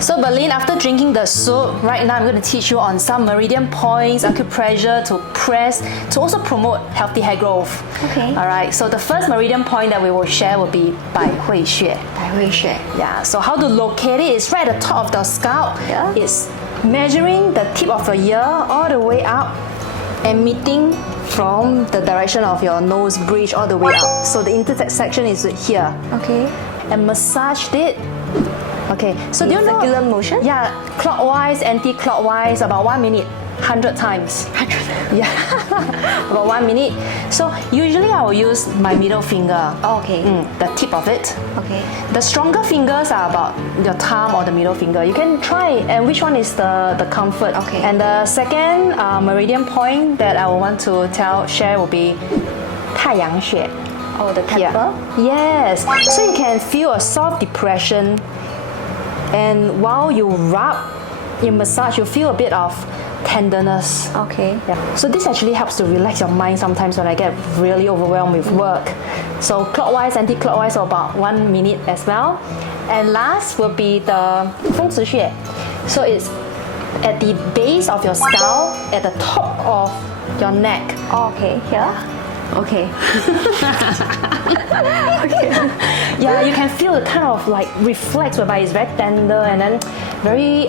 So Berlin, after drinking the soup, right now I'm going to teach you on some meridian points, acupressure to press, to also promote healthy hair growth. Okay. Alright, so the first meridian point that we will share will be 百会穴. 百会穴. Yeah, so how to locate it is right at the top of the scalp. Yeah. It's measuring the tip of your ear all the way up and meeting from the direction of your nose bridge all the way up. So the intersection is here. Okay. And massage it. Okay, so do you know? Circular motion? Yeah, clockwise, anti-clockwise, about 1 minute, 100 times. 100. Yeah, about 1 minute. So usually I will use my middle finger. Oh, okay. The tip of it. Okay. The stronger fingers are about your thumb or the middle finger. You can try and which one is the comfort. Okay. And the second meridian point that I will want to share will be 太阳穴. Oh, the temple? Yes. So you can feel a soft depression, and while you rub, you massage, you feel a bit of tenderness. Okay. Yeah. So this actually helps to relax your mind sometimes when I get really overwhelmed with work. So clockwise, anti-clockwise, for about 1 minute as well. And last will be the 风池穴. So it's at the base of your skull, at the top of your neck. Oh, okay. Here? Okay. Okay. Yeah, you can feel the kind of like reflex whereby it's very tender and then very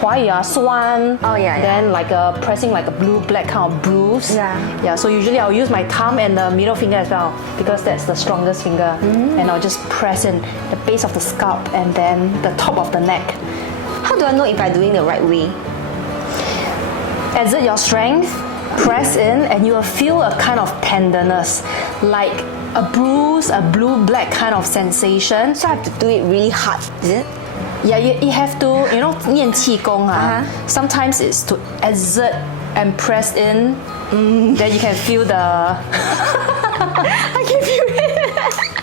滑牙酸. Oh, yeah, yeah. Then like pressing like a blue-black kind of bruise. Yeah. Yeah. So usually I'll use my thumb and the middle finger as well because that's the strongest finger, and I'll just press in the base of the scalp and then the top of the neck. How do I know if I'm doing the right way? Exert your strength, press in, and you will feel a kind of tenderness, like a bruise, a blue-black kind of sensation. So I have to do it really hard, is it? Yeah, you have to, 练气功. Sometimes it's to exert and press in, then you can feel the... I can feel it.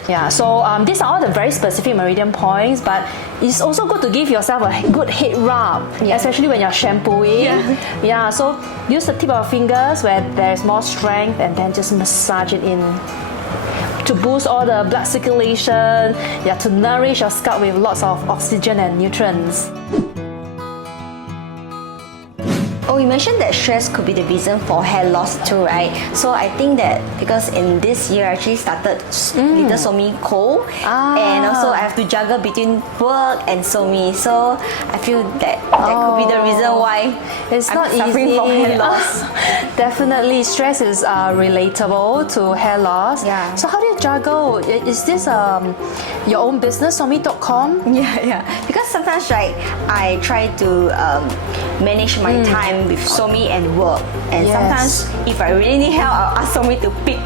Yeah, so these are all the very specific meridian points, but it's also good to give yourself a good head rub, especially when you're shampooing. Yeah, so use the tip of your fingers where there's more strength and then just massage it in to boost all the blood circulation, to nourish your scalp with lots of oxygen and nutrients. Oh, you mentioned that stress could be the reason for hair loss too, right? So I think that because in this year I actually started little Somi cold, and also I have to juggle between work and Somi, so I feel that could be the reason why it's I'm not suffering easy. from hair loss. Definitely, stress is relatable to hair loss. Yeah. So how do you juggle? Is this your own business, Somi.com? Yeah. Because sometimes, right, I try to manage my time with Somi and work, and sometimes if I really need help, I'll ask Somi to pick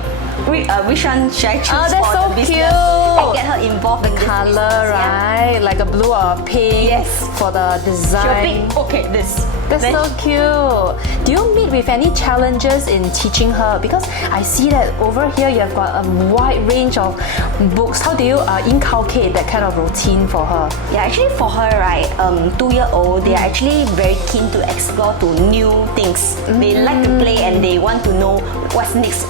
which one should I choose that's for so the business cute. and get her involved in this Color, business, right? Like a blue or a pink. Yes. For the She'll design. pick, okay, this. That's Then so cute. Do you meet with any challenges in teaching her? Because I see that over here you have got a wide range of books. How do you inculcate that kind of routine for her? Yeah, actually for her, right, 2-year-old, they are actually very keen to explore to new things. They like to play and they want to know what's next.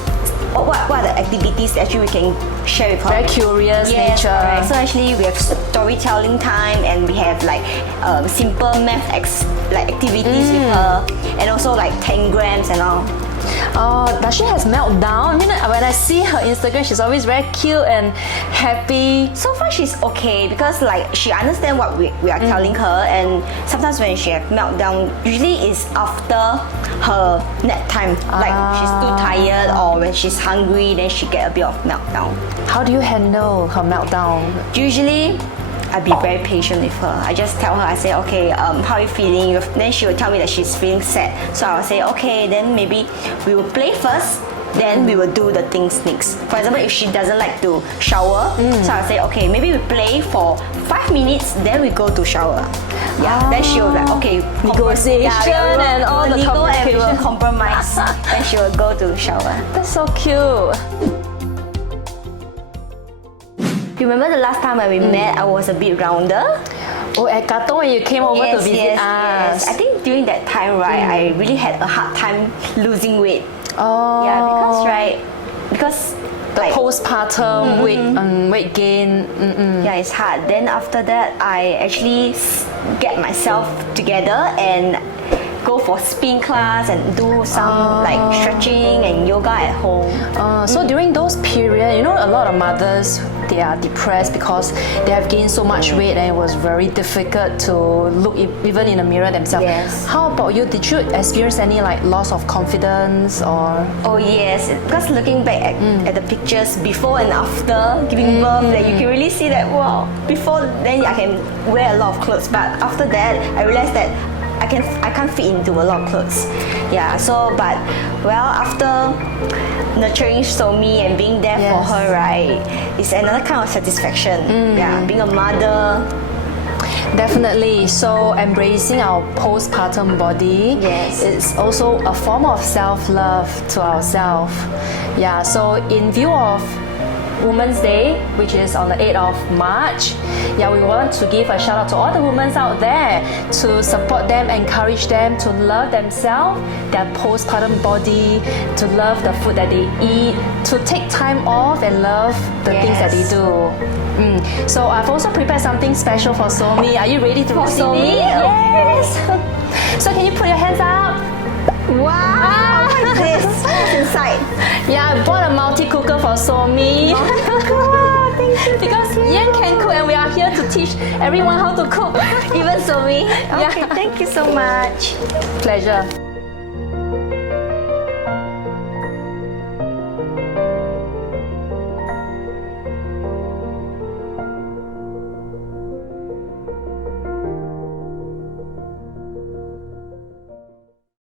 What are the activities actually we can share with her? Very curious nature. Correct. So actually we have storytelling time and we have like simple math activities with her, and also like tangrams and all. Does she has meltdown? When I see her Instagram, she's always very cute and happy. So far she's okay because like she understands what we are telling her, and sometimes when she have meltdown, usually it's after her nap time. Like she's too tired or when she's hungry, then she get a bit of meltdown. How do you handle her meltdown? Usually I'll be very patient with her. I just tell her, I say, okay, how are you feeling? Then she will tell me that she's feeling sad. So I'll say, okay, then maybe we will play first, then we will do the things next. For example, if she doesn't like to shower, so I'll say, okay, maybe we play for 5 minutes, then we go to shower. Yeah, then she will be like, okay, Negotiation and all the legal and we will complications. compromise. Then she will go to shower. That's so cute. You remember the last time when we met, I was a bit rounder? Oh, at Katong when you came over to visit us. Yes. I think during that time, right, I really had a hard time losing weight. Oh. Yeah, because The postpartum weight gain. Yeah, it's hard. Then after that, I actually get myself together and go for spin class and do some like stretching and yoga at home. So during those periods, you know, a lot of mothers, they are depressed because they have gained so much weight and it was very difficult to look even in the mirror themselves. Yes. How about you? Did you experience any like loss of confidence or? Oh yes, because looking back at the pictures before and after giving birth, that you can really see that wow. Before then I can wear a lot of clothes, but after that I realized that I can't fit into a lot of clothes. Yeah. So but well, after nurturing Somi and being there for her, right, it's another kind of satisfaction. Yeah, being a mother. Definitely. So embracing our postpartum body is also a form of self-love to ourselves. Yeah. So in view of Women's Day, which is on the 8th of March, we want to give a shout out to all the women out there to support them, encourage them to love themselves, their postpartum body, to love the food that they eat, to take time off and love the things that they do. So I've also prepared something special for Somi. Are you ready to receive it? Yes! So can you put your hands up? Wow! What is this? What's inside? Yeah, I bought a multi-cooker for Somi. Thank you. Because Yan can cook and we are here to teach everyone how to cook. Even Somi. Okay, thank you so much. Pleasure.